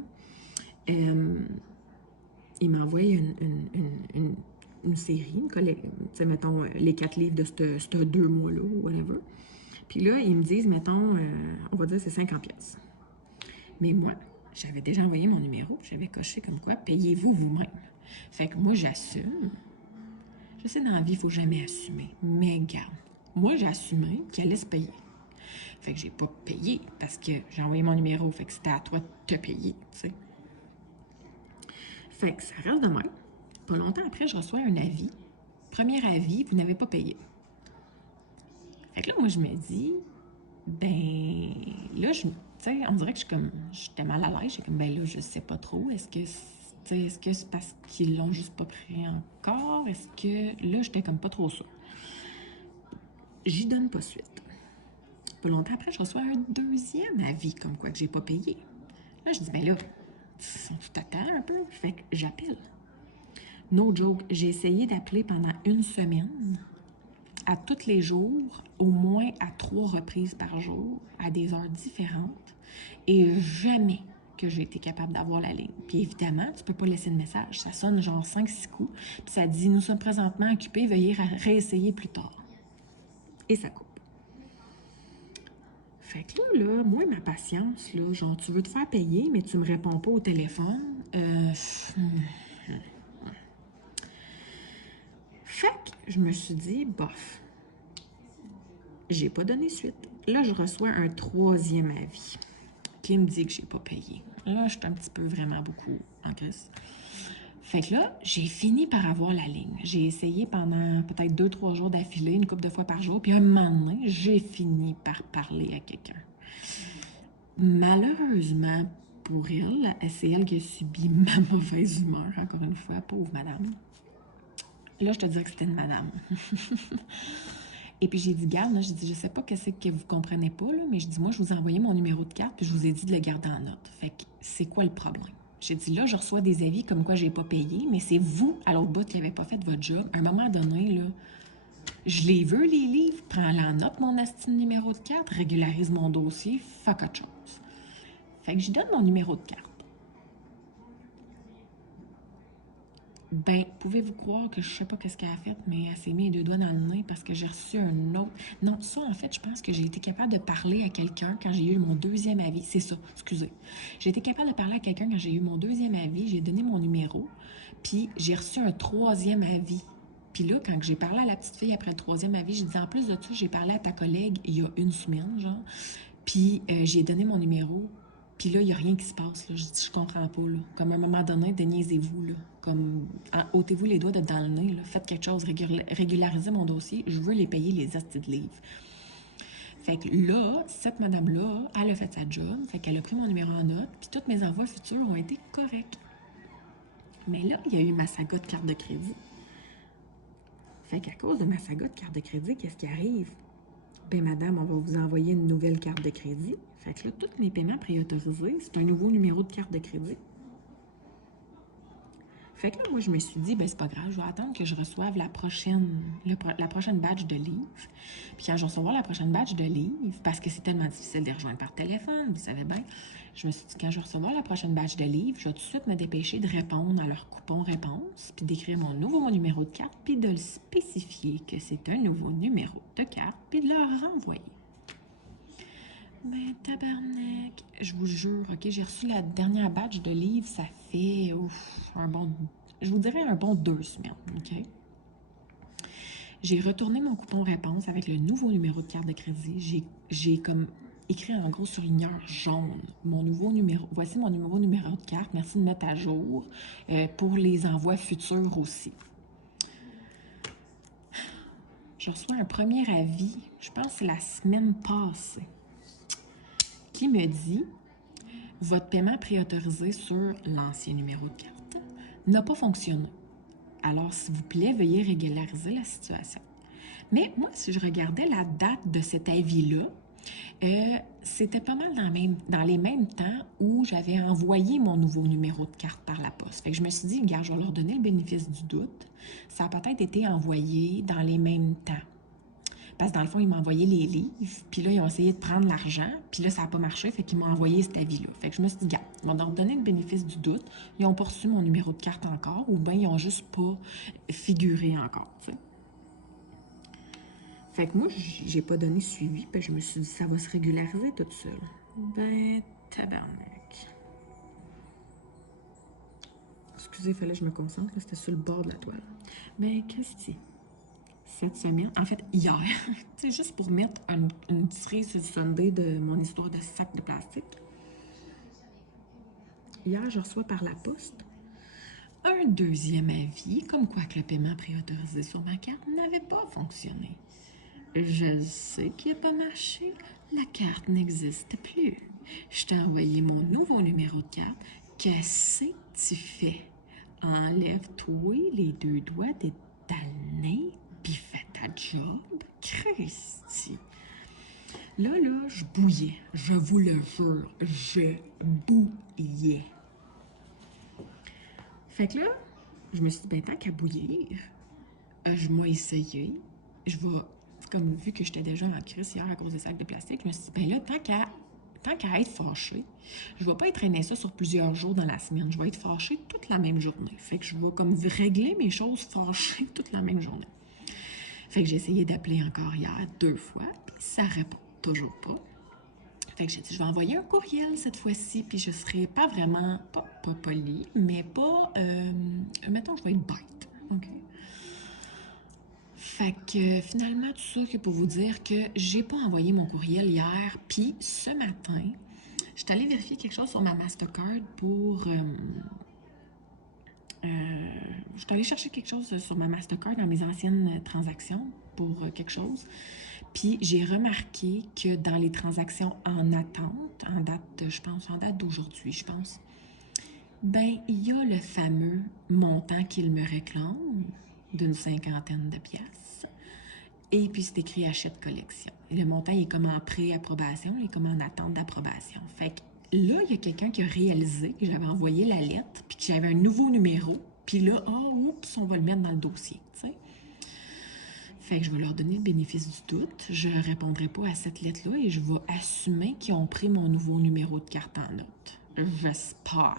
il m'a envoyé une série, une collègue, tu sais, mettons, les 4 livres de ce 2 mois-là, ou whatever. Puis là, ils me disent, mettons, on va dire c'est 50 pièces. Mais moi, j'avais déjà envoyé mon numéro, j'avais coché comme quoi, payez-vous vous-même. Fait que moi, j'assume. Je sais, dans la vie, il faut jamais assumer. Mais garde, moi, j'ai assumé qu'il allait se payer. Fait que j'ai pas payé parce que j'ai envoyé mon numéro, fait que c'était à toi de te payer, tu sais. Fait que ça reste de même. Pas longtemps après, je reçois un avis. Premier avis, vous n'avez pas payé. Fait que là, moi, je me dis, ben, là, tu sais, on dirait que j'étais mal à l'aise. J'étais comme, ben là, je sais pas trop. Est-ce que c'est parce qu'ils l'ont juste pas pris encore? Est-ce que, là, j'étais comme pas trop sûre. J'y donne pas suite. Pas longtemps après, je reçois un deuxième avis, comme quoi que j'ai pas payé. Là, je dis, ben là, tu t'attends un peu? Fait que j'appelle. No joke, j'ai essayé d'appeler pendant une semaine, à tous les jours, au moins à 3 reprises par jour, à des heures différentes, et jamais que j'ai été capable d'avoir la ligne. Puis évidemment, tu peux pas laisser de message. Ça sonne genre 5-6 coups, puis ça dit « Nous sommes présentement occupés, veuillez réessayer plus tard. » Et ça coupe. Fait que là, moi, ma patience, là, genre, tu veux te faire payer, mais tu me réponds pas au téléphone. Fait que je me suis dit, bof, j'ai pas donné suite. Là, je reçois un 3e avis qui me dit que j'ai pas payé. Là, je suis un petit peu vraiment beaucoup en crise. Fait que là, j'ai fini par avoir la ligne. J'ai essayé pendant peut-être 2-3 jours d'affilée, une couple de fois par jour, puis un moment donné, j'ai fini par parler à quelqu'un. Malheureusement pour elle, c'est elle qui a subi ma mauvaise humeur, encore une fois, pauvre madame. Là, je te dirais que c'était une madame. Et puis j'ai dit, garde, là, j'ai dit, je sais pas qu'est-ce que vous comprenez pas, là, mais je dis, moi, je vous ai envoyé mon numéro de carte, puis je vous ai dit de le garder en note. Fait que c'est quoi le problème? J'ai dit, là, je reçois des avis comme quoi j'ai pas payé, mais c'est vous, à l'autre bout, qui n'avez pas fait votre job. À un moment donné, là, je les veux, les livres, prends-les en note, mon astine numéro de carte, régularise mon dossier, fuck autre chose. Fait que j'y donne mon numéro de carte. Ben, pouvez-vous croire que je sais pas qu'est-ce qu'elle a fait, mais elle s'est mis les 2 doigts dans le nez parce que j'ai reçu un autre... Non, ça, en fait, je pense que j'ai été capable de parler à quelqu'un quand j'ai eu mon 2e avis. C'est ça, excusez. J'ai été capable de parler à quelqu'un quand j'ai eu mon 2e avis. J'ai donné mon numéro, puis j'ai reçu un 3e avis. Puis là, quand j'ai parlé à la petite fille après le 3e avis, j'ai dit, en plus de ça, j'ai parlé à ta collègue il y a une semaine, genre, puis j'ai donné mon numéro. Puis là, il n'y a rien qui se passe. Là. Je dis, je comprends pas. Là. Comme à un moment donné, déniaisez-vous. Là. Comme, ôtez-vous les doigts de dans le nez. Là. Faites quelque chose. Régularisez mon dossier. Je veux les payer, les hosties de livres. Fait que là, cette madame-là, elle a fait sa job. Fait qu'elle a pris mon numéro en note. Puis tous mes envois futurs ont été corrects. Mais là, il y a eu ma saga de carte de crédit. Fait qu'à cause de ma saga de carte de crédit, qu'est-ce qui arrive? Ben, madame, on va vous envoyer une nouvelle carte de crédit. Fait que là, tous mes paiements préautorisés, c'est un nouveau numéro de carte de crédit. Fait que là, moi, je me suis dit, ben c'est pas grave, je vais attendre que je reçoive la prochaine batch de livres. Puis quand je vais recevoir la prochaine batch de livres, parce que c'est tellement difficile de les rejoindre par téléphone, vous savez bien, je me suis dit, quand je vais recevoir la prochaine batch de livres, je vais tout de suite me dépêcher de répondre à leur coupon réponse, puis d'écrire mon nouveau numéro de carte, puis de le spécifier que c'est un nouveau numéro de carte, puis de leur renvoyer. Mais tabarnak, je vous jure, ok, j'ai reçu la dernière batch de livres, ça fait je vous dirais un bon 2 semaines, ok? J'ai retourné mon coupon réponse avec le nouveau numéro de carte de crédit. J'ai comme écrit en gros surligneur jaune mon nouveau numéro. Voici mon nouveau numéro de carte. Merci de mettre à jour pour les envois futurs aussi. Je reçois un premier avis, je pense que c'est la semaine passée, qui me dit « Votre paiement préautorisé sur l'ancien numéro de carte n'a pas fonctionné. Alors, s'il vous plaît, veuillez régulariser la situation. » Mais moi, si je regardais la date de cet avis-là, c'était pas mal dans les mêmes temps où j'avais envoyé mon nouveau numéro de carte par la poste. Fait que je me suis dit, regarde, je vais leur donner le bénéfice du doute. Ça a peut-être été envoyé dans les mêmes temps. Parce que dans le fond, ils m'ont envoyé les livres, puis là, ils ont essayé de prendre l'argent, puis là, ça n'a pas marché, fait qu'ils m'ont envoyé cet avis-là. Fait que je me suis dit, regarde, ils vont leur donner le bénéfice du doute, ils n'ont pas reçu mon numéro de carte encore, ou bien ils n'ont juste pas figuré encore, tu sais. Fait que moi, j'ai pas donné suivi, puis je me suis dit, ça va se régulariser tout seul. Ben, tabarnak. Excusez, il fallait que je me concentre, c'était sur le bord de la toile. Ben, Christy, cette semaine, en fait, hier, c'est juste pour mettre une cerise sur le Sunday de mon histoire de sac de plastique. Hier, je reçois par la poste un deuxième avis, comme quoi que le paiement préautorisé sur ma carte n'avait pas fonctionné. Je sais qu'il n'a pas marché. La carte n'existe plus. Je t'ai envoyé mon nouveau numéro de carte. Qu'est-ce que tu fais? Enlève-toi les 2 doigts de ta nez, puis fais ta job. Christy. Là, je bouillais. Je vous le jure, je bouillais. Fait que là, je me suis dit, ben tant qu'à bouillir, je m'ai essayé. Je vais... Comme vu que j'étais déjà en crise hier à cause des sacs de plastique, je me suis dit, ben là, tant qu'à être fâchée, je vais pas traîner ça sur plusieurs jours dans la semaine. Je vais être fâchée toute la même journée. Fait que je vais comme régler mes choses fâchées toute la même journée. Fait que j'ai essayé d'appeler encore hier 2 fois, puis ça répond toujours pas. Fait que j'ai dit, je vais envoyer un courriel cette fois-ci, puis je serai pas vraiment, pas polie, mais pas, mettons, je vais être bête, OK? Fait que finalement, tout ça, c'est pour vous dire que j'ai pas envoyé mon courriel hier, puis ce matin, je suis allée vérifier quelque chose sur ma Mastercard pour... je suis allée chercher quelque chose sur ma Mastercard dans mes anciennes transactions pour quelque chose. Puis j'ai remarqué que dans les transactions en attente, en date d'aujourd'hui, je pense, ben il y a le fameux montant qu'il me réclame d'une 50aine de pièces. Et puis, c'est écrit achète collection. Et le montant, il est comme en pré-approbation, il est comme en attente d'approbation. Fait que là, il y a quelqu'un qui a réalisé que j'avais envoyé la lettre, puis que j'avais un nouveau numéro. Puis là, oups, on va le mettre dans le dossier, tu sais. Fait que je vais leur donner le bénéfice du doute. Je ne répondrai pas à cette lettre-là et je vais assumer qu'ils ont pris mon nouveau numéro de carte en note. J'espère.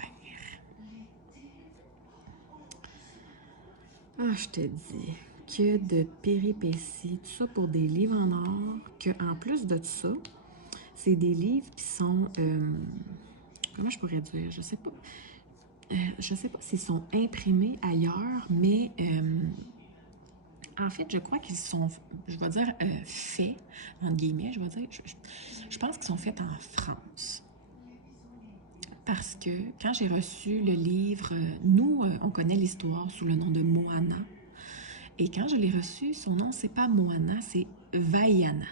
Ah, je te dis, que de péripéties, tout ça pour des livres en or, que en plus de ça, c'est des livres qui sont, comment je pourrais dire, je sais pas s'ils sont imprimés ailleurs, mais en fait, je crois qu'ils sont, je vais dire, faits, entre guillemets, je vais dire, je pense qu'ils sont faits en France. parce que quand j'ai reçu le livre, nous, on connaît l'histoire sous le nom de Moana. Et quand je l'ai reçu, son nom, c'est pas Moana, c'est Vaiana.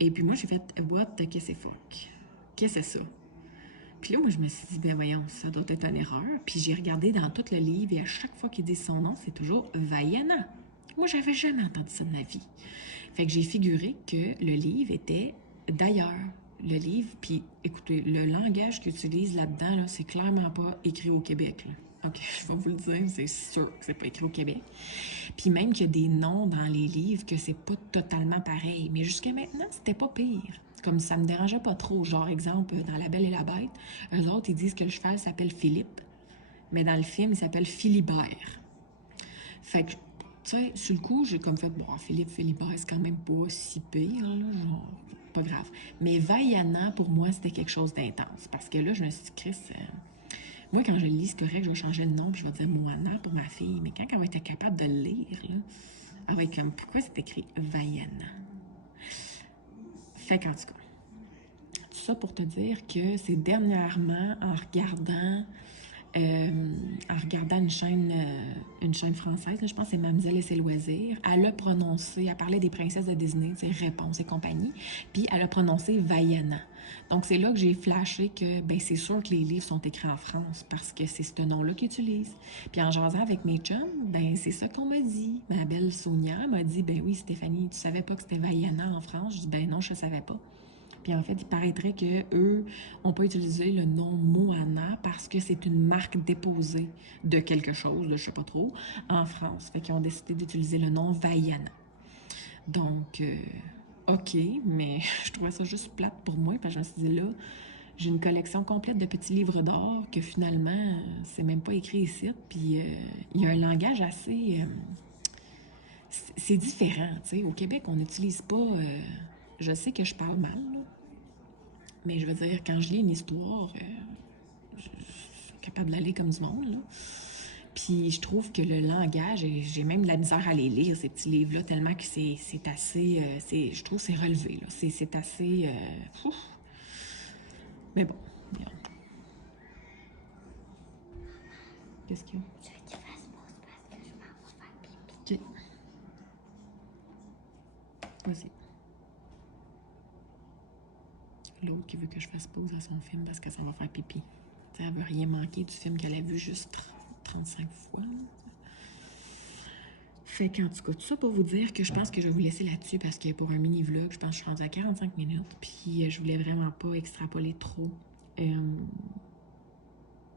Et puis moi, j'ai fait What the qu'est-ce que c'est fuck? Qu'est-ce que c'est ça? Puis là, moi, je me suis dit, ben voyons, ça doit être une erreur. Puis j'ai regardé dans tout le livre et à chaque fois qu'ils disent son nom, c'est toujours Vaiana. Moi, j'avais jamais entendu ça de ma vie. Fait que j'ai figuré que le livre était d'ailleurs. Le livre, puis écoutez, le langage qu'ils utilisent là-dedans, là, c'est clairement pas écrit au Québec. Là. OK, je vais vous le dire, c'est sûr que c'est pas écrit au Québec. Puis même qu'il y a des noms dans les livres que c'est pas totalement pareil. Mais jusqu'à maintenant, c'était pas pire. Comme ça me dérangeait pas trop. Genre, exemple, dans La Belle et la Bête, eux autres, ils disent que le cheval s'appelle Philippe, mais dans le film, il s'appelle Philibert. Fait que, tu sais, sur le coup, j'ai comme fait, bon, Philibert, c'est quand même pas si pire, là, genre, pas grave. Mais Vaiana, pour moi, c'était quelque chose d'intense. Parce que là, je me suis dit, Chris, moi, quand je le lis, c'est correct, je vais changer de nom, puis je vais dire Moana pour ma fille. Mais quand elle va être capable de le lire, là, elle va être comme, pourquoi c'est écrit Vaiana? Fait qu'en tout cas, tout ça pour te dire que c'est dernièrement, en regardant une chaîne française, là, je pense que c'est Mademoiselle et ses loisirs, elle a prononcé, elle parlait des princesses de Disney, tu sais, Réponse et compagnie, puis elle a prononcé Vaiana. Donc c'est là que j'ai flashé que ben c'est sûr que les livres sont écrits en France parce que c'est ce nom-là qu'ils utilisent. Puis en jasant avec mes chums, ben c'est ça qu'on m'a dit. Ma belle Sonia m'a dit, ben oui Stéphanie, tu savais pas que c'était Vaiana en France? Je dis, ben non, je savais pas. Puis en fait, il paraîtrait qu'eux n'ont pas utilisé le nom Moana parce que c'est une marque déposée de quelque chose, je ne sais pas trop, en France. Fait qu'ils ont décidé d'utiliser le nom Vaiana. Donc, OK, mais je trouvais ça juste plate pour moi parce que je me suis dit là, j'ai une collection complète de petits livres d'or que finalement, c'est même pas écrit ici. Puis il y a un langage assez. C'est différent, tu sais. Au Québec, on n'utilise pas. Je sais que je parle mal, là, mais je veux dire, quand je lis une histoire, je suis capable d'aller comme du monde, là. Puis je trouve que le langage, j'ai même de la misère à les lire, ces petits livres-là, tellement que c'est assez... je trouve que c'est relevé, là. C'est assez... ouf. Mais bon, bien. Qu'est-ce qu'il y a? Je veux que tu fasses pause parce que je m'en vais faire pipi. OK. Vas-y. L'autre qui veut que je fasse pause à son film parce que ça va faire pipi. Tu sais, elle veut rien manquer du film qu'elle a vu juste 35 fois. Fait qu'en tout cas, tout ça pour vous dire que je pense que je vais vous laisser là-dessus parce que pour un mini-vlog, je pense que je suis rendue à 45 minutes. Puis je voulais vraiment pas extrapoler trop.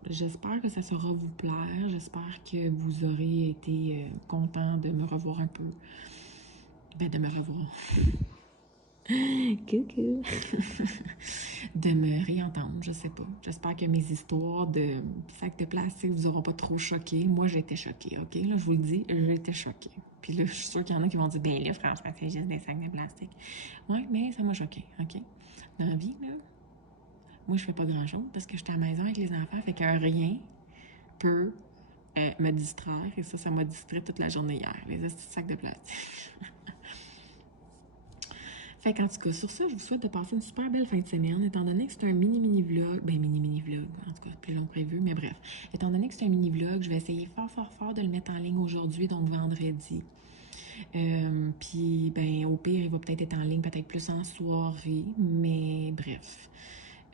J'espère que ça saura vous plaire. J'espère que vous aurez été content de me revoir un peu. Ben, de me revoir. Coucou! De me réentendre, je sais pas. J'espère que mes histoires de sacs de plastique vous auront pas trop choqué. Moi, j'ai été choquée, OK? Là, je vous le dis, j'ai été choquée. Puis là, je suis sûre qu'il y en a qui vont dire, ben là, franchement, c'est juste des sacs de plastique. Ouais, mais ça m'a choquée, OK? Dans la vie, là, moi, je fais pas grand-chose parce que je suis à la maison avec les enfants, fait qu'un rien peut me distraire. Et ça m'a distrait toute la journée hier, les petits sacs de plastique. Fait qu'en tout cas, sur ça, je vous souhaite de passer une super belle fin de semaine, étant donné que c'est un mini-vlog, ben mini-vlog, en tout cas, plus long prévu, mais bref. Étant donné que c'est un mini-vlog, je vais essayer fort de le mettre en ligne aujourd'hui, donc vendredi. Puis, ben, au pire, il va peut-être être en ligne, peut-être plus en soirée, mais bref.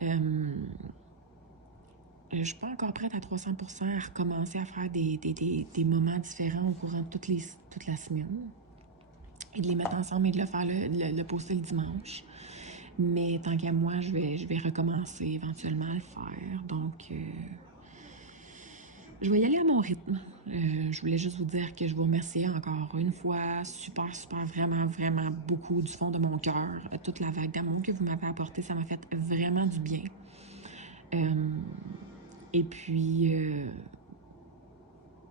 Je suis pas encore prête à 300% à recommencer à faire des moments différents au courant de toute la semaine. Et de les mettre ensemble et de le faire le poster le dimanche. Mais tant qu'à moi, je vais recommencer éventuellement à le faire. Donc, je vais y aller à mon rythme. Je voulais juste vous dire que je vous remercie encore une fois, super, vraiment beaucoup du fond de mon cœur. Toute la vague d'amour que vous m'avez apportée, ça m'a fait vraiment du bien. Et puis,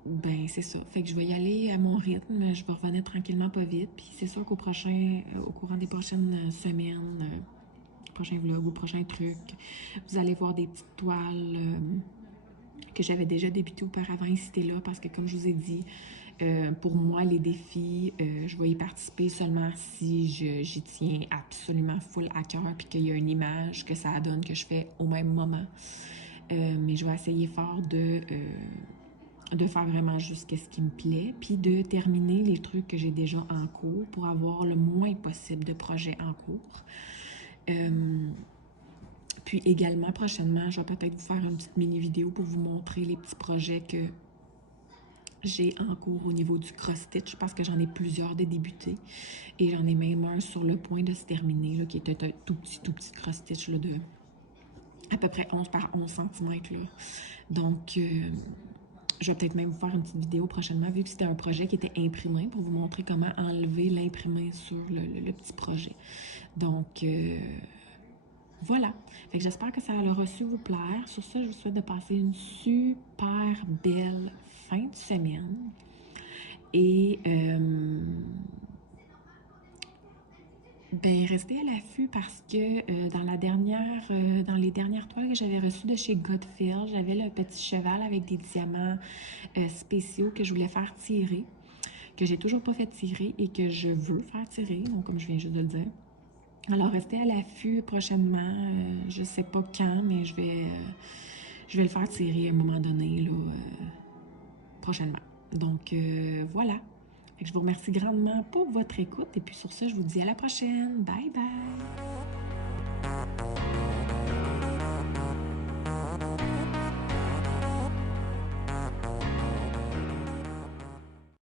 ben c'est ça. Fait que je vais y aller à mon rythme. Je vais revenir tranquillement, pas vite. Puis c'est sûr qu'au courant des prochaines semaines, prochain vlog ou prochain truc, vous allez voir des petites toiles que j'avais déjà débuté auparavant ici et là, parce que comme je vous ai dit, pour moi, les défis, je vais y participer seulement si j'y tiens absolument full à cœur, puis qu'il y a une image que ça donne que je fais au même moment. Mais je vais essayer fort de faire vraiment juste ce qui me plaît, puis de terminer les trucs que j'ai déjà en cours pour avoir le moins possible de projets en cours. Puis également, prochainement, je vais peut-être vous faire une petite mini-vidéo pour vous montrer les petits projets que j'ai en cours au niveau du cross-stitch, parce que j'en ai plusieurs de débutés. Et j'en ai même un sur le point de se terminer, là, qui était un tout petit cross-stitch là, de à peu près 11 par 11 cm. Là. Donc, je vais peut-être même vous faire une petite vidéo prochainement, vu que c'était un projet qui était imprimé, pour vous montrer comment enlever l'imprimé sur le petit projet. Donc, voilà. Fait que j'espère que ça aura su vous plaire. Sur ça, je vous souhaite de passer une super belle fin de semaine. Et ben, restez à l'affût parce que dans les dernières toiles que j'avais reçues de chez Godfield, j'avais le petit cheval avec des diamants spéciaux que je voulais faire tirer, que j'ai toujours pas fait tirer et que je veux faire tirer, donc comme je viens juste de le dire. Alors, restez à l'affût prochainement. Je sais pas quand, mais je vais le faire tirer à un moment donné, là, prochainement. Donc, voilà. Fait que je vous remercie grandement pour votre écoute. Et puis sur ce, je vous dis à la prochaine. Bye bye!